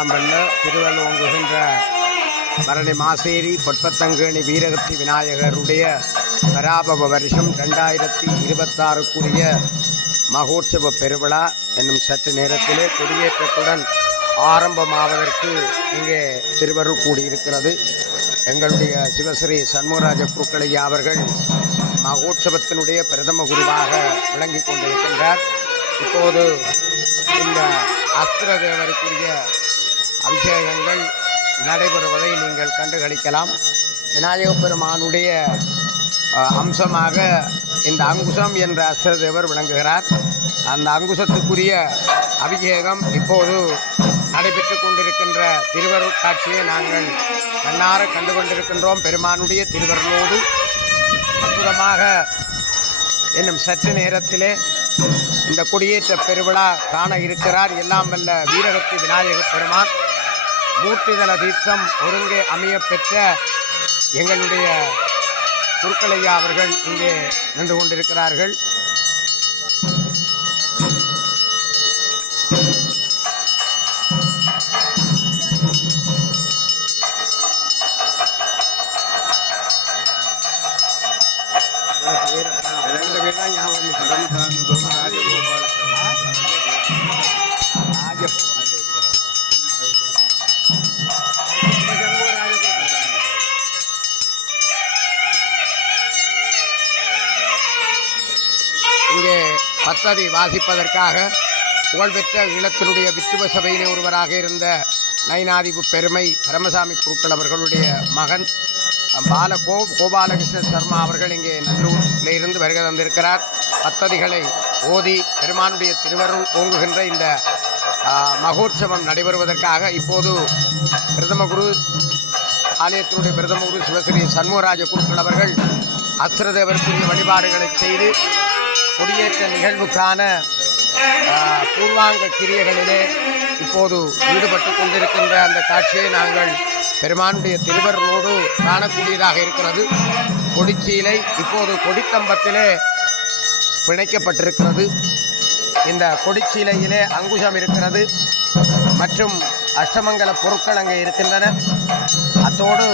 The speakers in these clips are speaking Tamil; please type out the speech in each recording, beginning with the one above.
எல்லாம் வல்ல திருவள்ளோங்குகின்ற பரணி மாசேரி பொற்பத்தங்கேணி வீரகத்தி விநாயகருடைய பராபவ வருஷம் 2026க்குரிய மகோற்சவ பெருவிழா என்னும் சற்று நேரத்திலே கொடியேற்றத்துடன் ஆரம்பமாவதற்கு இங்கே திருவருள் கூடியிருக்கிறது. எங்களுடைய சிவஸ்ரீ சண்முகராஜ குருக்களையா அவர்கள் மகோற்சவத்தினுடைய பிரதம குருவாக விளங்கி கொண்டிருக்கின்றார். இப்போது இந்த அஸ்திர தேவருக்குரிய அபிஷேகங்கள் நடைபெறுவதை நீங்கள் கண்டுகளிக்கலாம். விநாயகப் பெருமானுடைய அம்சமாக இந்த அங்குசம் என்ற அஸ்திர தேவர் விளங்குகிறார். அந்த அங்குசத்துக்குரிய அபிஷேகம் இப்போது நடைபெற்று கொண்டிருக்கின்ற திருவருட் காட்சியை நாங்கள் கண்ணார கண்டு கொண்டிருக்கின்றோம். பெருமானுடைய திருவருளோடு அற்புதமாக இன்னும் சற்று நேரத்திலே இந்த கொடியேற்ற பெருவிழா காண இருக்கிறார். எல்லாம் வல்ல வீரகத்தி விநாயகப் பெருமான் மூர்த்திதல தீர்த்தம் ஒருங்கே அமைய பெற்ற எங்களுடைய குருக்களையா அவர்கள் இங்கே நின்று கொண்டிருக்கிறார்கள். இங்கே பத்ததி வாசிப்பதற்காக புகழ்பெற்ற ஈழத்தினுடைய வித்துவ சபையிலே ஒருவராக இருந்த நைனாதிபு பெருமை பரமசாமி குருக்கள் அவர்களுடைய மகன் கோபாலகிருஷ்ண சர்மா அவர்கள் இங்கே நல்லூரில் இருந்து வருகை தந்திருக்கிறார். பத்ததிகளை ஓதி பெருமானுடைய திருவருள் ஓங்குகின்ற இந்த மகோற்சவம் நடைபெறுவதற்காக இப்போது பிரதம குரு ஆலயத்தினுடைய பிரதம குரு சிவஸ்ரீ சண்முகராஜ குருக்கள் அவர்கள் அஸ்திரதேவருக்குரிய வழிபாடுகளை செய்து கொடியேற்ற நிகழ்வுக்கான பூர்வாங்க கிரியைகளிலே இப்போது ஈடுபட்டு கொண்டிருக்கின்ற அந்த காட்சியை நாங்கள் பெருமானுடைய திருவருளோடு காணக்கூடியதாக இருக்கிறது. கொடிச்சீலை இப்போது கொடித்தம்பத்திலே பிணைக்கப்பட்டிருக்கிறது. இந்த கொடிச்சீலையிலே அங்குஷம் இருக்கிறது மற்றும் அஷ்டமங்கல பொருட்கள் அங்கே இருக்கின்றன. அத்தோடு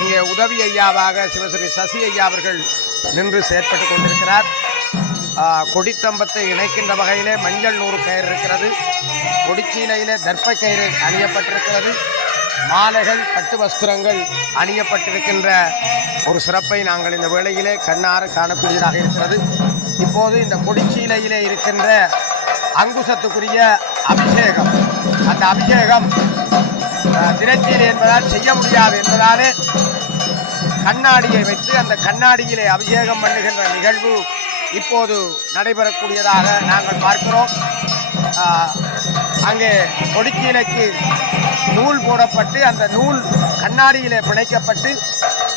இங்கே உதவி ஐயாவாக சிவஸ்ரீ சசி ஐயா அவர்கள் நின்று செயற்பட்டு கொண்டிருக்கிறார். கொடித்தம்பத்தை இணைக்கின்ற வகையிலே மஞ்சள் 100 கயிறு இருக்கிறது. கொடிச்சீலையிலே தர்ப்ப கயிறு அணியப்பட்டிருக்கிறது. மாலைகள் பட்டு வஸ்திரங்கள் அணியப்பட்டிருக்கின்ற ஒரு சிறப்பை நாங்கள் இந்த வேளையிலே கண்ணார காணக்கூடியதாக இருக்கிறது. இப்போது இந்த கொடிச்சீலையிலே இருக்கின்ற அங்குசத்துக்குரிய அபிஷேகம், அந்த அபிஷேகம் திரைச்சீலை என்பதால் செய்ய முடியாது என்பதாலே கண்ணாடியை வைத்து அந்த கண்ணாடியிலே அபிஷேகம் பண்ணுகின்ற நிகழ்வு இப்போது நடைபெறக்கூடியதாக நாங்கள் பார்க்கிறோம். அங்கே கொடிச்சீலைக்கு நூல் போடப்பட்டு அந்த நூல் கண்ணாடியிலே பிணைக்கப்பட்டு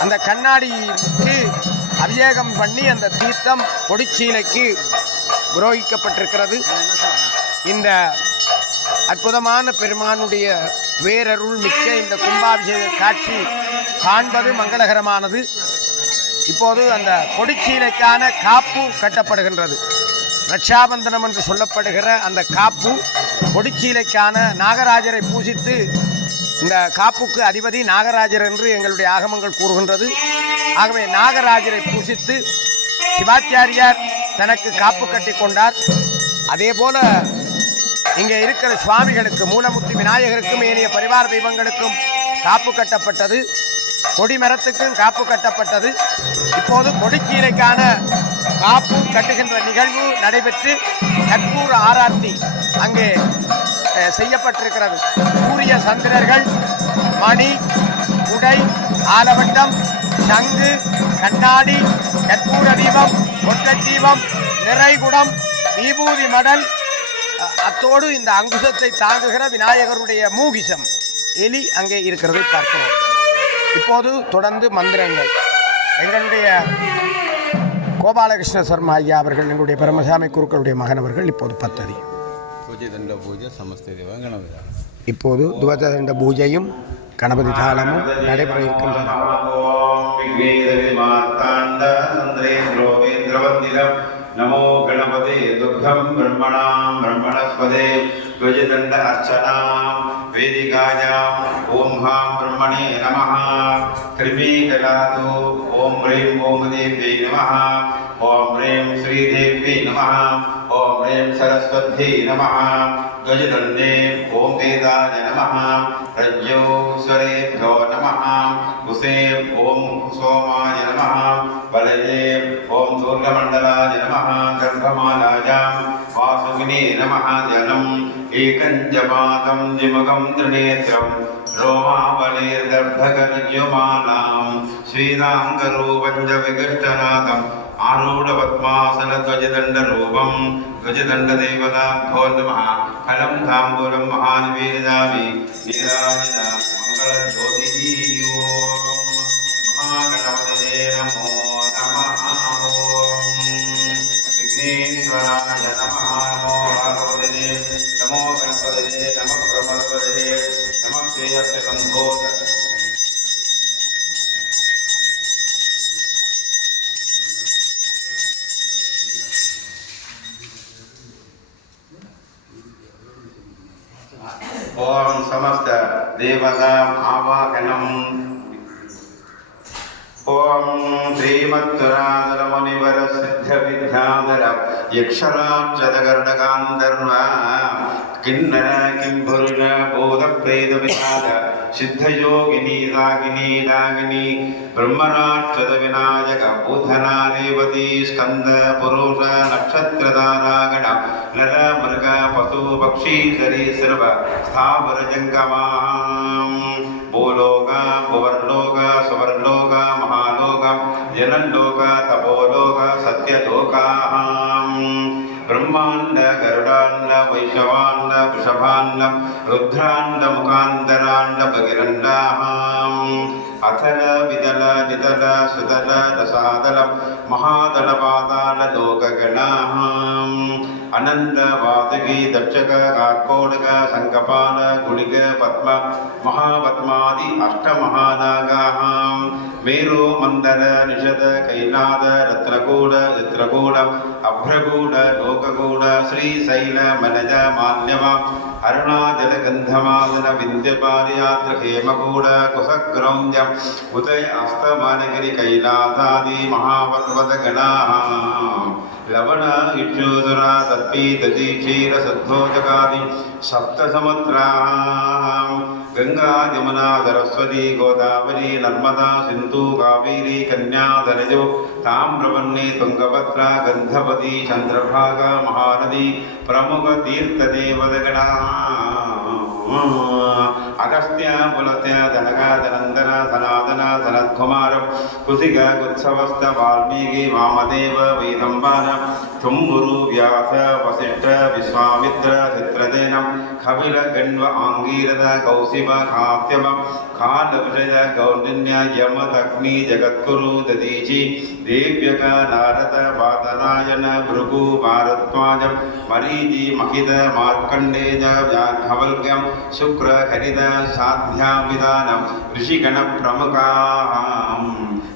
அந்த கண்ணாடிக்கு அபிஷேகம் பண்ணி அந்த தீர்த்தம் கொடிச்சீலைக்கு புரோகிக்கப்பட்டிருக்கிறது. இந்த அற்புதமான பெருமானுடைய வேரருள் மிக்க இந்த கும்பாபிஷேக காட்சி காண்பது மங்களகரமானது. இப்போது அந்த கொடிச்சீலைக்கான காப்பு கட்டப்படுகின்றது. ரட்சாபந்தனம் என்று சொல்லப்படுகிற அந்த காப்பு கொடிச்சீலைக்கான நாகராஜரை பூஜித்து, இந்த காப்புக்கு அதிபதி நாகராஜர் என்று எங்களுடைய ஆகமங்கள் கூறுகின்றது. ஆகவே நாகராஜரை பூஜித்து சிவாச்சாரியார் தனக்கு காப்பு கட்டி கொண்டார். அதே போல இங்கே இருக்கிற சுவாமிகளுக்கு மூலமுத்தி விநாயகருக்கும் ஏனைய பரிவார தெய்வங்களுக்கும் காப்பு கட்டப்பட்டது. கொடிமரத்துக்கும் காப்பு கட்டப்பட்டது. இப்போது கொடிச்சீலைக்கான காப்பு கட்டுகின்ற நிகழ்வு நடைபெற்று கற்பூர ஆராத்தி அங்கே செய்யப்பட்டிருக்கிறது. சூரிய சந்திரர்கள், மணி, குடை, ஆலவட்டம், சங்கு, கண்ணாடி, கற்பூர தீபம், ஒற்றை தீபம், நிறைகுடம், விபூதி மடல், அத்தோடு இந்த அங்குசத்தை தாங்குகிற விநாயகருடைய மூகிசம் எலி அங்கே இருக்கிறதை பார்க்கிறோம். இப்போது தொடர்ந்து மந்திரங்கள் எங்களுடைய கோபாலகிருஷ்ண சர்மா ஐயா அவர்கள் எங்களுடைய பரமசாமி குருக்களுடைய மகனவர்கள் இப்போது பத்ததி இப்போது துவதண்ட பூஜையும் கணபதி தாளமும் நடைபெற இருக்கின்றன. नमो गणपते दुग्धं ब्रह्मणां ब्रह्मणस्पदे ध्वजदण्ड अर्चनां वेदिकायां ॐ हां ब्रह्मणे नमः कृपीकलातु ॐ ह्रीं गोमदेव्यै नमः ॐ ह्रीं श्रीदेव्यै नमः ॐ ह्रीं सरस्वत्यै नमः ध्वजदण्डे ॐ वेदाय नमः रज्जोस्वरेभ्यो नमः कुसे ॐ सोमाय नमः बलये ॐ दुर्गमण्डलाय नमः गर्भमालायां वासुकिने नमः जलम् एकञ्जपादं द्विमुखं त्रिनेत्रं रोमावलीर्दर्भकर्युमानां श्रीराङ्गरूपं च विकृष्टनाथम् आरूढपद्मासनध्वजदण्डरूपं ध्वजदण्डदेवताभ्यो नमः फलं ताम्बूलं महानिवेदयामि नीराजन मङ्गलज्योतिः ॐ महागणपतये नमो नमः विघ्नेश्वराय नमः नमो भागवते नमो गणपतये नमः प्रमदपतये नमः श्रेयस्य बन्धो ओम समस्त देवताम् आवाहनम् ओम श्रीमत्तुराधरमुनिवर सिद्धविद्याधर यक्षराक्षतकर्णकान्तर्व किन्नर किंपुरुष बोधप्रेतविनाद सिद्धयोगिनी रागिनी रागिनी ब्रह्मराक्षत विनायक पूतना रेवती स्कंद पुरुष नक्षत्रधारागण नर मृग पशु पक्षी सरीसृप स्थावर जंगमा भूलोक भुवर्लोक सुवर्लोक महालोक जनलोक तपोलोक सत्यलोक ब्रह्मांड गरुडांड वैशवांड वृषभांड रुद्रांड मुखांतरांड भगिरंडाहां अथल विदल निदल सुदल रसादल महादल पादाल लोकगणाहां अनंत वादगी दक्षक कार्कोडक संकपाल गुणिक पद्म महापद्मादि अष्टमहानागाहां मेरु मंदर निषद कैलाद रत्नकूट चित्रकूट अभ्रकूट लोककूट श्रीशैल मनज माल्यम अरुणाचल गंधमादन विंध्यपारियात्र हेमकूट कुशग्रौंजम उदय अस्तमानगिरि कैलासादि महापर्वत गणाः लवण इक्षुदुरा तत्पी दधि क्षीर सद्धोजकादि सप्त समुद्राः गंगा यमुना सरस्वती गोदावरी नर्मदा सिंधु कावेरी कन्या धनजो ताम्रवर्णी तुंगभद्रा गंधवती चंद्रभागा महानदी प्रमुख तीर्थदेवगणाः अगस्त्य पुलस्त्य जनक धनंदन सनातन सनत्कुमार कुसिक गुत्सवस्त वाल्मीकि वामदेव वेदंबान तुम्बुरु व्यास वसिष्ठ विश्वामित्र चित्रदेन कपिल गण्व आंगीरद कौशिक कात्यम कालविषय गौंडिन्य यम अग्नि जगद्गुरु ददीचि देव्यक नारद वादनायन भृगु भारद्वाज मरीचि महित मार्कंडेय व्याघवल्क्यम शुक्र हरिद साध्याविदानम ऋषिगण प्रमुखां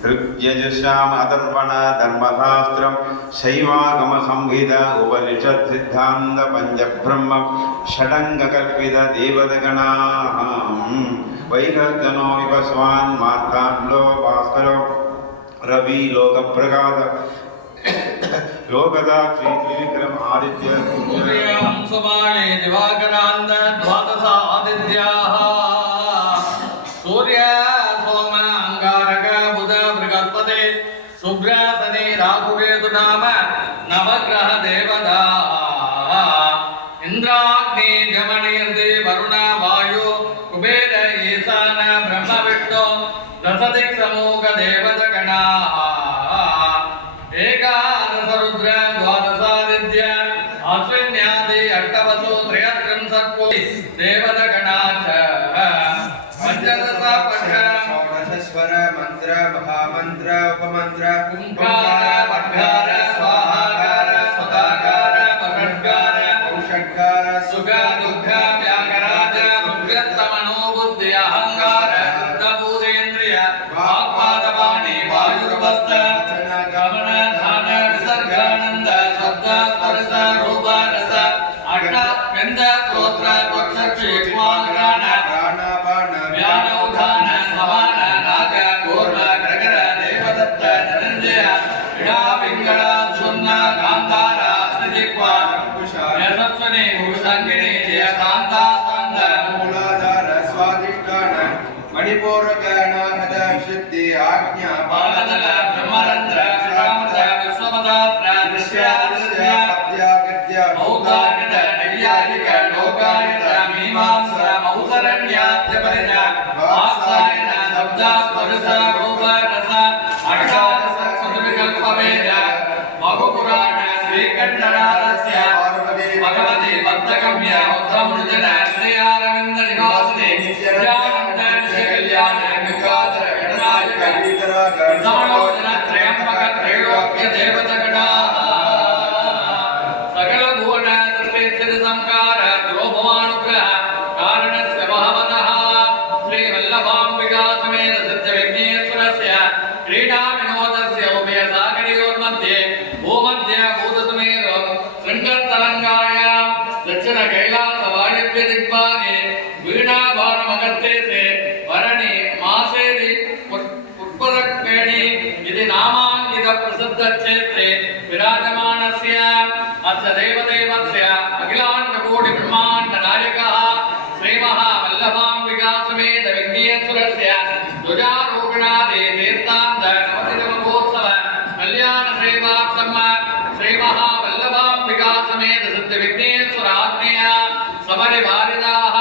ऋग्यजुषाम अदर्पण धर्मशास्त्रम शैवागम संहित उपनिषद सिद्धांत पंचब्रह्म षडंग कल्पित देवदगणाः वैकर्जनो विपस्वान् मार्ताण्डो भास्करो रवि लोकप्रकाश लोकदाक्षी त्रिविक्रम आदित्य सूर्यं सुमाले दिवाकरान्त द्वादश आदित्याः सूर्य सोम अंगारक बुध बृहस्पति शुभ्र शनि राहुकेतु नाम नवग्रह देवताः इंद्राग्नि जमनीर्दि वरुण वायु कुबेर ईशान ब्रह्म विष्णु दशदिक् समूह देवतगणाः एकादश रुद्र द्वादशादित्य अश्विन्यादि अष्टवसु त्रयस्त्रिंशत्कोटि देवतगणाश्च पंचदश पठ्य षोडशस्वर मंत्र महामंत्र उपमंत्र कुंभार पठ्यार स्वाहाकार स्वदाकार விடா பிங்களா சுன்னா காந்தாரா ஸ்திதிக்வா யசஸ்வனே குருசங்கினே ஜெய காந்தா சாந்த மூலாதார சுவாதிஷ்டான மணிபூரகநாகத சித்தி ஆக்ஞா பாலதல பிரம்மரந்திர காமத விஸ்வமதாத்ர திருஷ்யாதிஷ்ய அத்யாகத்ய மௌதாகத நிவ்யாதிக லோகாயத மீமாம்ச மௌசரண்யாத்ய பரிஜ ஆசாயன சப்தா ஸ்பருஷ ரூப ரச அஷ்டாதச சுதுவிகல்பவேத மகுபுராண ஸ்ரீகண்டநாதஸ்ய பகவதி பக்தகம்ய உத்தமுஜன ஸ்ரீயாரவிந்த நிவாசினே நித்யானந்த நித்யகல்யாண விகாதர கணநாயக சமலோச்சன த்ரயம்பக த்ரைலோக்ய தேவதகணா சகல புவன திருஷ்டி சம்கார துரோபமானுகிரக காரணஸ்ய மஹவதः ஸ்ரீ வல்லபாம்பிகா சமேத சித்த விக்னேஸ்வரஸ்ய क्रीडा विनोदस्य उभय सागरयोर्मध्ये भूमध्य भूतसमेरो शृङ्गतरङ्गायां दक्षिण कैलास वायव्य दिग्भागे वीणाभारमगर्ते से वरणे मासेरि पुष्परक्वेणि इति नामाङ्कित प्रसिद्ध क्षेत्रे विराजमानस्य अस्य देवदेवस्य अखिलाण्डकोटि ब्रह्माण्ड नायकः श्रीमहावल्लभाम्बिका समेत विघ्नेश्वरस्य ध्वजारोहणादि तीर्थान्त नवतिनमहोत्सव कल्याण सेवार्थम श्रीमहावल्लभाम्बिका समेत सिद्ध विघ्नेश्वराज्ञेय समरिभारिताः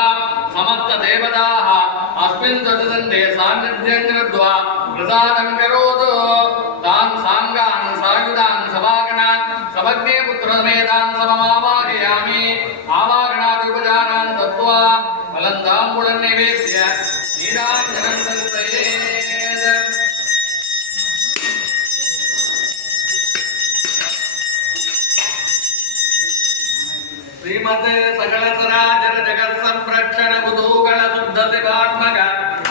समस्त देवताः अस्मिन् सततन्ते सान्निध्यं कृत्वा प्रसादं करोतु तान् साङ्गान् सायुधान् सभागणान् सभग्ने पुत्रसमेतान् सममावाहयामि आवागणादुपचारान् दत्त्वा फलन्ताम्बूलं निवेद्य नीराञ्जनं दर्शयेत्। श्रीमते सकलचराचर जगत् संरक्षण कुतूहल शुद्ध शिवात्मक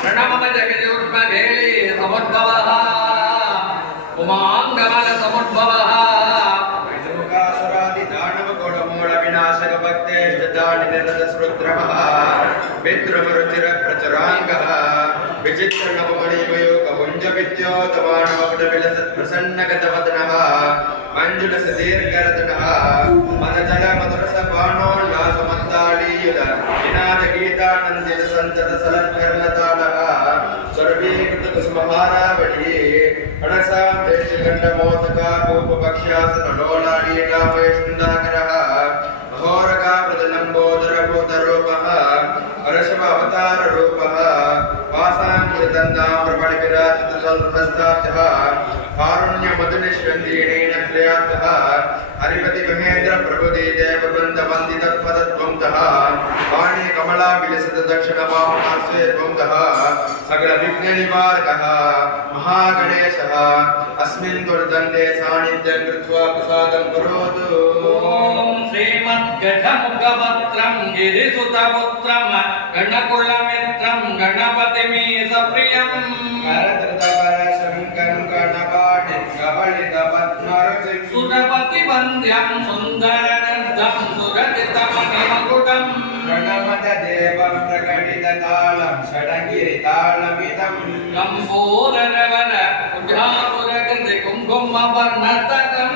प्रणमम जगजुष्मघेली समुद्भवः उमाङ्गमल समुद्भवः विदुकासुरादि दानव कोडमूल विनाशक भक्तेष्ट दानि निरत स्रुद्रमः विद्रुमरुचिर प्रचुराङ्गः विचित्र नवमणिमयोग पुञ्ज विद्योतमानवकुट विलसत् प्रसन्नगतवदनः मंजुल सुदीर्घरतनः मदजल मधुरस पाणोल्लास मद्दालीयुध विनाद गीतानन्दित सन्तत सलत्कर्णतालः सर्वीकृत कुसुमहारावळी अणसां देशगण्डमोदका भूपपक्ष्यासन लोलालीला वैष्णुदाकरः अहोरका प्रदलम्बोदरभूतरूपः परशव अवताररूपः वासाङ्कुलदन्ताम्रपणिविराजितसल्हस्ताब्जः कारुण्यमधुनिष्वन्दीनेन क्रियातः हरिपति महेन्द्र प्रभुदे देववृन्दवन्दितपदत्वन्तः वाणी कमला विलसत दक्षिणबाहुपार्श्वे त्वन्तः सकल विघ्ननिवारकः महागणेशः अस्मिन् दुर्दण्डे सान्निध्यं कृत्वा प्रसादं करोतु। ॐ श्रीमद्गजमुखपत्रं गिरिसुतपुत्रं गणकुलमित्रं गणपतिमीशप्रियम् सुरपतिवन्द्यं सुन्दरनर्दं सुरजितमणिमकुटं गणपतदेवं प्रकटिततालं षडङ्गिरितालमिदं लम्बोदरवर उद्यासुरकृति कुङ्कुमवर्णतकं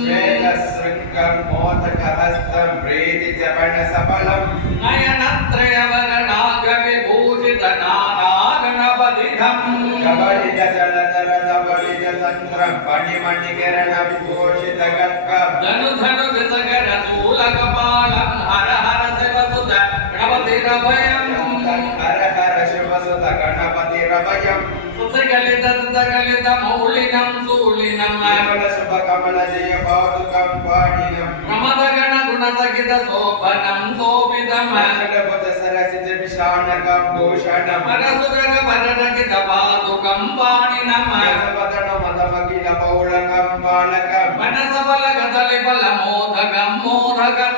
श्वेतशृङ्गं मोदकहस्तं प्रीतिजपणसफलं नयनत्रयवर नागविभूषित नानागणपतिधं कबलितजलधर सबलिततन्त्रं फणिमणिकिरणविभूषितगद्गं धनु विसगर शूलकपालं हर हर शिवसुत गणपतिरभयं हर हर शिवसुत गणपतिरभयं सुतगलित मौलिनं शूलिनं शुभकमलजय पादुकं पाणिनं प्रमदगण गुणसहित शोभनं शोभितं सरसिज विशानकं भूषणं परसुरग पररकित पादुकं पाणिनं वदन मदमकिल पौलकं बालकं मनसबल गदलिबल मोदकं मोदकं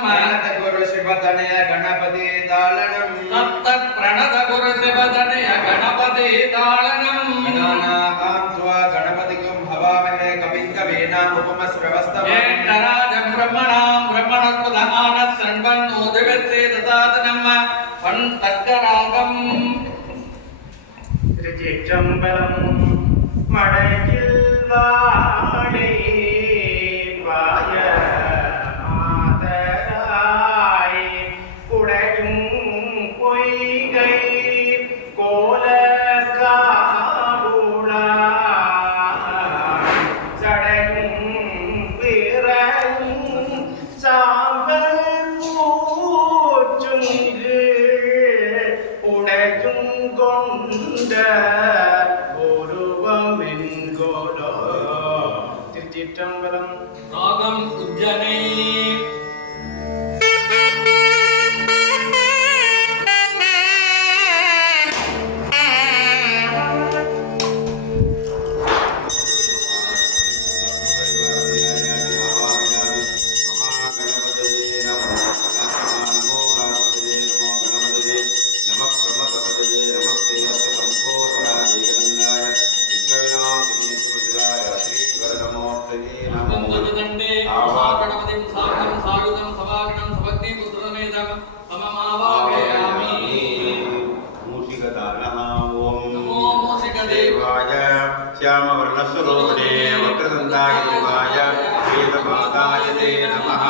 गुरु शिवतनय गणपति तालनं तत्तत् प्रणत गुरु शिवतनय गणपति तालनं नानाकां त्वा गणपतिगुं हवामहे कविं कवीनाम् उपमस्रवस्तवम् ज्येष्ठराजं ब्रह्मणां ब्रह्मणस्पदमानः शृण्वन्नोदिवेत्सेदसादनं पन्तर्करागम् திருச்சிற்றம்பலம் மடையில் வாழ மழை பாய மாதராய் குடையும் பொய்கை கோல காவுளா சடையும் பிறையும் சாம்பல் பூச்சுங்கு உடையும் கொண்ட ஒருவமென்கோலோ. திருச்சிற்றம்பலம். ராகம் உஜ்ஜனை. श्यामवर्णस्वरूपिणे वक्रतुण्डाय देवाय वेदमाताय ते नमः।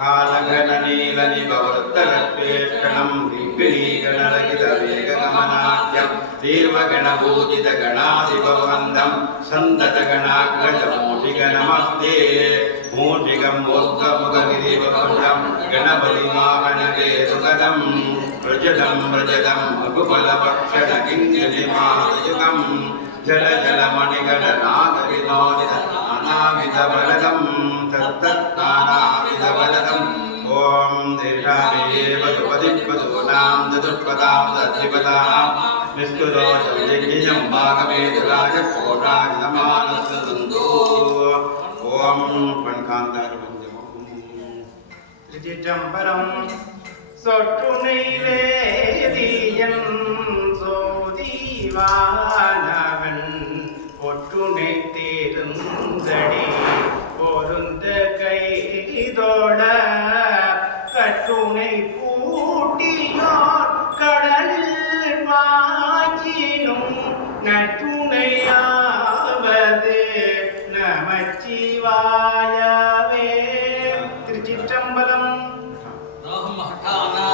कालगणनीलनिभवृत्तरत्वेष्टणं विघ्नीगणरहितवेगगमनाख्यं देवगणपूजितगणाधिपवन्दं सन्ततगणाग्रजमूषिकनमस्ते। मूषिकं मोर्धमुखगिरिवपुषं गणपतिवाहनकेतुकदं व्रजदं व्रजदं रघुकुलभक्षणकिङ्कलिमायुगम् जल जलमणिगण नागविनोदित नानाविधबलदं तत्तत्नानाविधबलदम् ॐ दीर्घामेव दुपदिपदूनां चतुष्पदां दधिपदां निष्ठुरोजं जिज्ञिजं भागमेतुराजकोटाजिनमानसदन्तु ॐ पण्कान्तारपञ्चमम्. திருச்சிற்றம்பலம். சொற்றுனை வேதியன் சோதிவானவன் ஒற்றுனை தேர்ந்தடி பொருந்த கைதோட கட்டுனை பூட்டியோர் கடலில் பாய்ச்சினும் நற்றுணையாவது நமச்சிவாயவே. திருச்சிற்றம்பலம். ராகம் மஹட்டானா.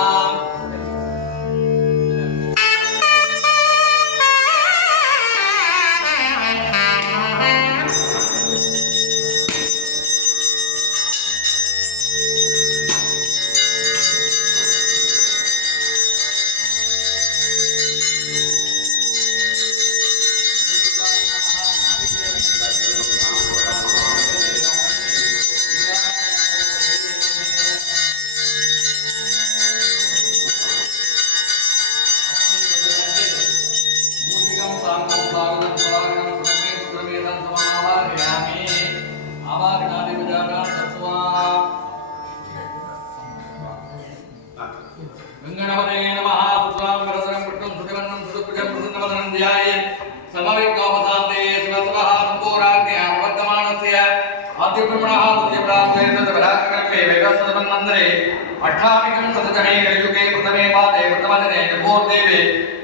अठाविकं सतजने कलियुगे प्रथमे पादे प्रथमदिने जम्बोर्देवे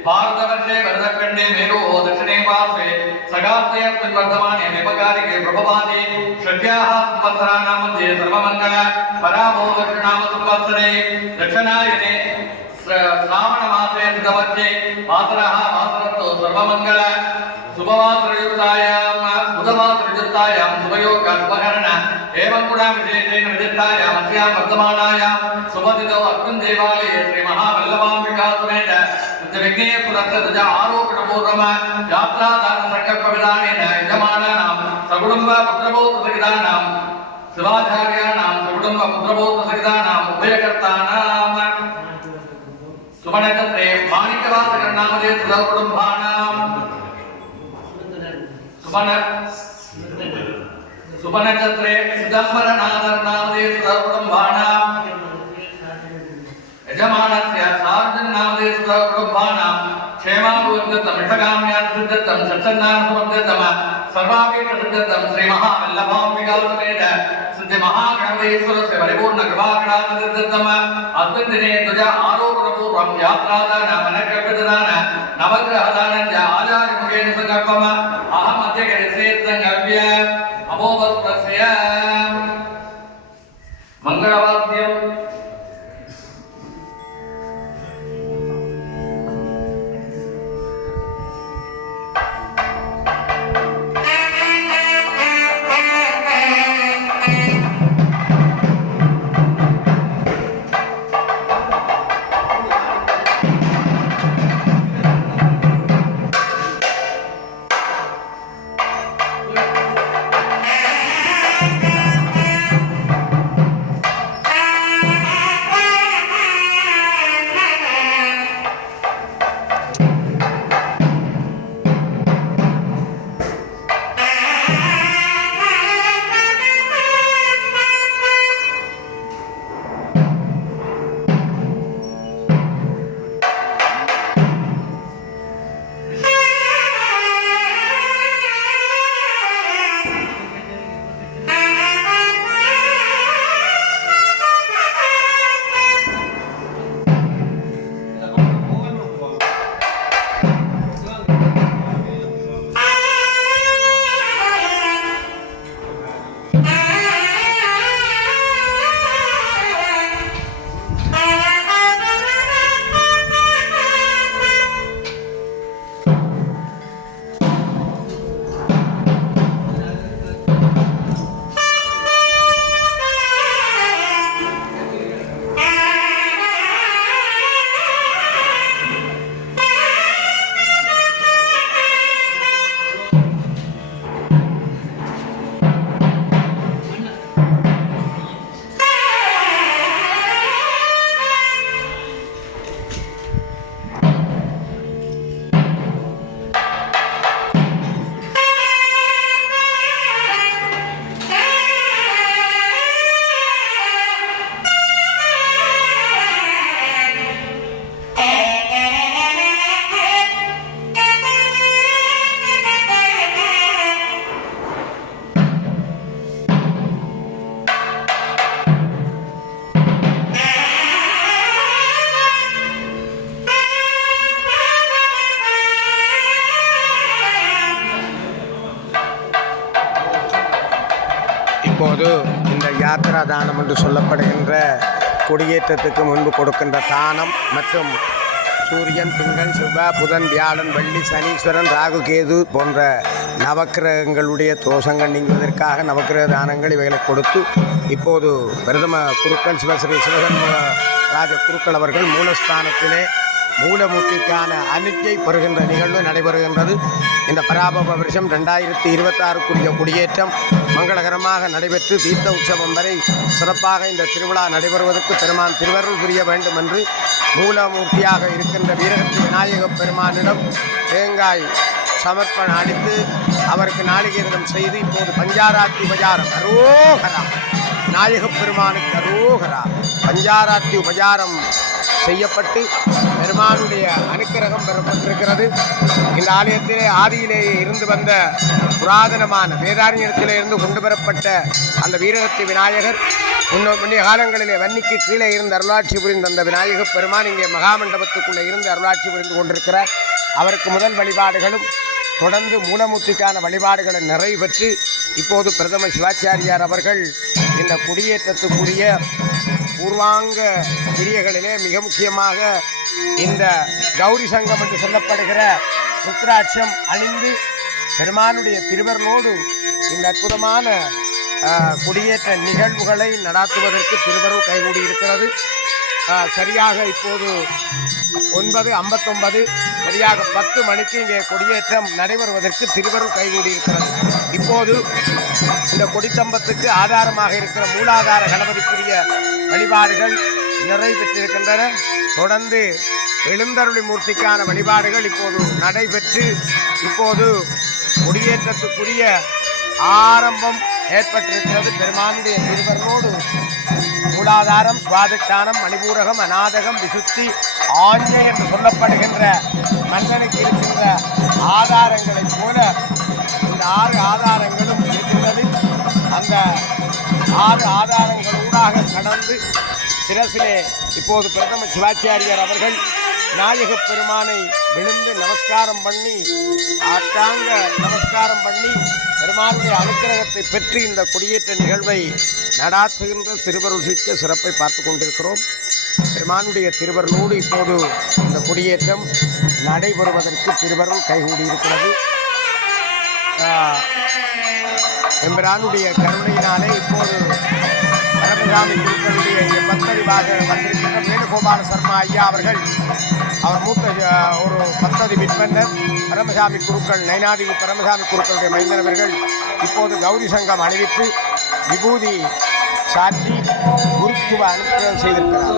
भारतवर्षे वरदखण्डे मेरो दक्षिणे पार्श्वे सगात्मय वर्धमाने मेपकारिके प्रभवादि षड्याः संवत्सराणां मध्ये सर्वमङ्गल पराभो दक्षिणाम संवत्सरे दक्षिणायने श्रावणमासे शुद्धवर्षे वासरः वासरतो सर्वमङ्गल शुभवासरयुक्तायां बुधवासरयुक्तायां शुभयोग शुभकरण एवं गुणा विशेषेण विदितायाम् अस्यां वर्धमानायां शुभदिनौ अस्मिन् देवालये श्री महावल्लभाम्बिका समेत विघ्नेश्वरस्य आरोपणपूर्वम यात्रादान संकल्पविधानेन यजमानानां सकुटुम्ब पुत्रपौत्रसहितानां शिवाचार्याणां सकुटुम्ब पुत्रपौत्रसहितानाम् उभयकर्तानां सुमनक्षत्रे माणिक्यवासकर्णामदे सुकुटुम्बानां सुमनक्षत्रे सिदम्बरनाथर्नामदे सुकुटुम्बानां यजमानस्य सार्जन्नामदे सुकुटुम्बानां क्षेमाभिवृद्धितं इष्टकाम्यार्थसिद्धितं सत्सन्नानसमृद्धितं सर्वापीठसिद्धितं श्री महावल्लभाम्बिका समेत सिद्धि महागणपतीश्वरस्य परिपूर्णकृपाकटाक्षसिद्धितं अस्मिन् दिने ध्वज आरोपणपूर्वं यात्रादान मनकल्पितदान नवग्रहदानं च आचार्यमुखेन सङ्कल्पम् अहम् अद्य करिष्ये सङ्कल्प्य अभोवत् तस्य मंगलवाद्यम இப்போது இந்த யாத்ரா தானம் என்று சொல்லப்படுகின்ற கொடியேற்றத்துக்கு முன்பு கொடுக்கின்ற தானம் மற்றும் சூரியன், திங்கள், செவ்வாய், புதன், வியாழன், வெள்ளி, சனீஸ்வரன், ராகு, கேது போன்ற நவக்கிரகங்களுடைய தோஷங்கள் நீங்குவதற்காக நவக்கிரக தானங்கள் இவைகளை கொடுத்து இப்போது பிரதம குருக்கள் சிவஸ்ரீ சிவகன்ம ராஜ குருக்கள் அவர்கள் மூலஸ்தானத்திலே மூலமூர்த்திக்கான அனுஜை பெறுகின்ற நிகழ்வு நடைபெறுகின்றது. இந்த பராபவ வருஷம் 2026க்குரிய குடியேற்றம் மங்களகரமாக நடைபெற்று தீர்த்த உற்சவம் வரை சிறப்பாக இந்த திருவிழா நடைபெறுவதற்கு பெருமான் திருவருள் புரிய வேண்டும் என்று மூலமூர்த்தியாக இருக்கின்ற வீரகத்தி விநாயக பெருமானிடம் தேங்காய் சமர்ப்பணம் அளித்து அவருக்கு நாளிகேதம் செய்து இப்போது பஞ்சாராத்தி உபசாரம் அரோகரா விநாயகப் பெருமானுக்கு அரோகரா பஞ்சாராத்தி உபசாரம் செய்யப்பட்டு பெருமானுடைய அனுக்கிரகம் பெறப்பட்டிருக்கிறது. இந்த ஆலயத்திலே ஆதியிலேயே இருந்து வந்த புராதனமான வேதாரண்யத்திலே இருந்து கொண்டு வரப்பட்ட அந்த வீரகத்தி விநாயகர் முன்னைய காலங்களிலே வன்னிக்கு கீழே இருந்து அருளாட்சி புரிந்த அந்த விநாயகப் பெருமான் இங்கே மகாமண்டபத்துக்குள்ளே இருந்து அருளாட்சி புரிந்து கொண்டிருக்கிறார். அவருக்கு முதல் வழிபாடுகளும் தொடர்ந்து மூலமூர்த்திக்கான வழிபாடுகளை நிறைவேற்றி இப்போது பிரதம சிவாச்சாரியார் அவர்கள் இந்த குடியேற்றத்துக்குரிய பூர்வாங்க கிரியைகளிலே மிக முக்கியமாக இந்த கௌரி சங்கம் என்று சொல்லப்படுகிற ருத்ராட்சம் அணிந்து பெருமானுடைய திருவருளோடு இந்த அற்புதமான குடியேற்ற நிகழ்வுகளை நடாத்துவதற்கு திருவருள் கைகூடியிருக்கிறது. சரியாக இப்போது 9:59 சரியாக 10 மணிக்கு இங்கே கொடியேற்றம் நடைபெறுவதற்கு திருவருள் கைகூடியிருக்கிறது. இப்போது இந்த கொடித்தம்பத்துக்கு ஆதாரமாக இருக்கிற மூலாதார கணபதிக்குரிய வழிபாடுகள் நிறைவேற்றிருக்கின்றன. தொடர்ந்து எழுந்தருளி மூர்த்திக்கான வழிபாடுகள் இப்போது நடைபெற்று இப்போது கொடியேற்றத்துக்குரிய ஆரம்பம் ஏற்பட்டிருக்கிறது. பெருமானுடைய திருவருளோடு மூலாதாரம், சுவாதிஷ்டானம், மணிபூரகம், அநாதகம், விசுத்தி, ஆஞ்சை என்று சொல்லப்படுகின்ற மன்னனுக்கு இருக்கின்ற ஆதாரங்களைப் போல இந்த 6 ஆதாரங்களும் இருக்கின்றது. அந்த 6 ஆதாரங்களூடாக கடந்து சிரசிலே இப்போது பிரதம சிவாச்சாரியார் அவர்கள் விநாயகப் பெருமானை விழுந்து நமஸ்காரம் பண்ணி ஆட்டாங்க நமஸ்காரம் பண்ணி பெருமானுடைய அனுக்கிரகத்தை பெற்று இந்த கொடியேற்ற நிகழ்வை நடாத்துகின்ற திருவருள்சிக்க சிறப்பை பார்த்து கொண்டிருக்கிறோம். பெருமானுடைய திருவருளோடு இப்போது இந்த கொடியேற்றம் நடைபெறுவதற்கு திருவருள் கைகூடியிருக்கிறது. எம்பிரானுடைய கருணையினாலே இப்போது பரமசாமி குருக்களுடைய பத்தறிவாக வந்திருக்கின்ற வேணுகோபால சர்மா ஐயா அவர்கள், அவர் மூத்த ஒரு பத்ததி விற்பனர் பரமசாமி குருக்கள், நைனாதிவு பரமசாமி குருக்களுடைய மைந்தனவர்கள் இப்போது கௌரி சங்கம் அணிவித்து விபூதி சாற்றி குருத்துவ அனுகிரகம் செய்திருக்கிறார்.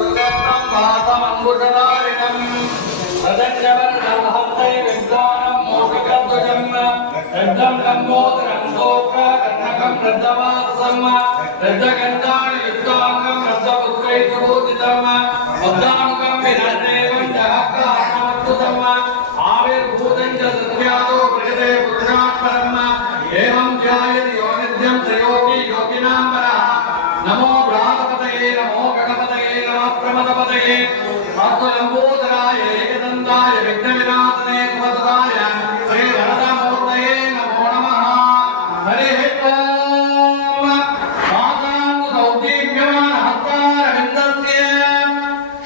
नमो ब्राह्मपतये नमो गणपतये नमः प्रमदपतये लंबोदराय एकदन्ताय विघ्नविनाशने सुभद्राय श्री वरदमूर्तये नमो नमः। हरिः ओम। माताङ्गुसौदीप्यमानहस्तारविन्दस्य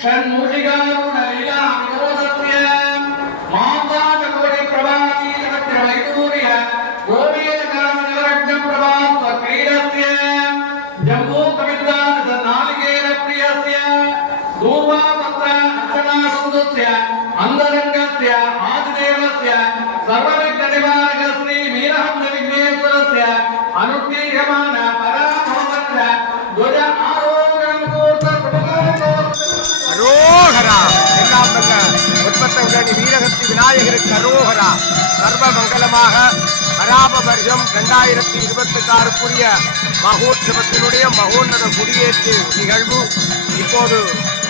षण्मुषिकारुणलीलाविनोदस्य माताचकोटिप्रभातीतवैदूर्य गोवीरकामनिवरग्नप्रभास्वक्रीडस्य जम्मू कविताद नालिकेर प्रियस्य दूर्वापत्र अर्चनासुन्दस्य अंदरंगस्य आदिदेवस्य सर्वविघ्ननिवारक श्री मीनहंस विघ्नेश्वरस्य अनुग्रहमान परामोहस्य ध्वज आरोग्यं कोर्त அரோகரா. எல்லாம் வல்ல உற்பத்தங்கனி வீரகத்தி விநாயகருக்கு அரோகரா. சர்வ மங்களமாக பராப வருஷம் 2026 மகோற்சவத்தினுடைய மகோன்னத குடியேற்று நிகழ்வு இப்போது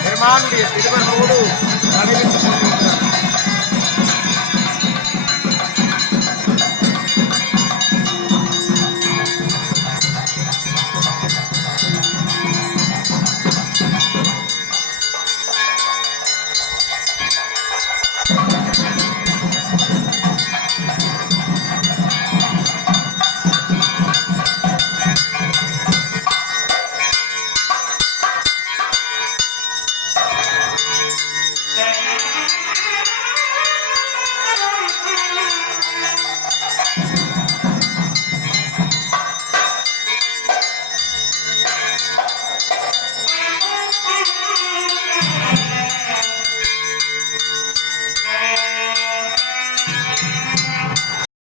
பெருமானுடைய திருவருளோடு நடைபெற்றுக் கொண்டிருக்கிறது.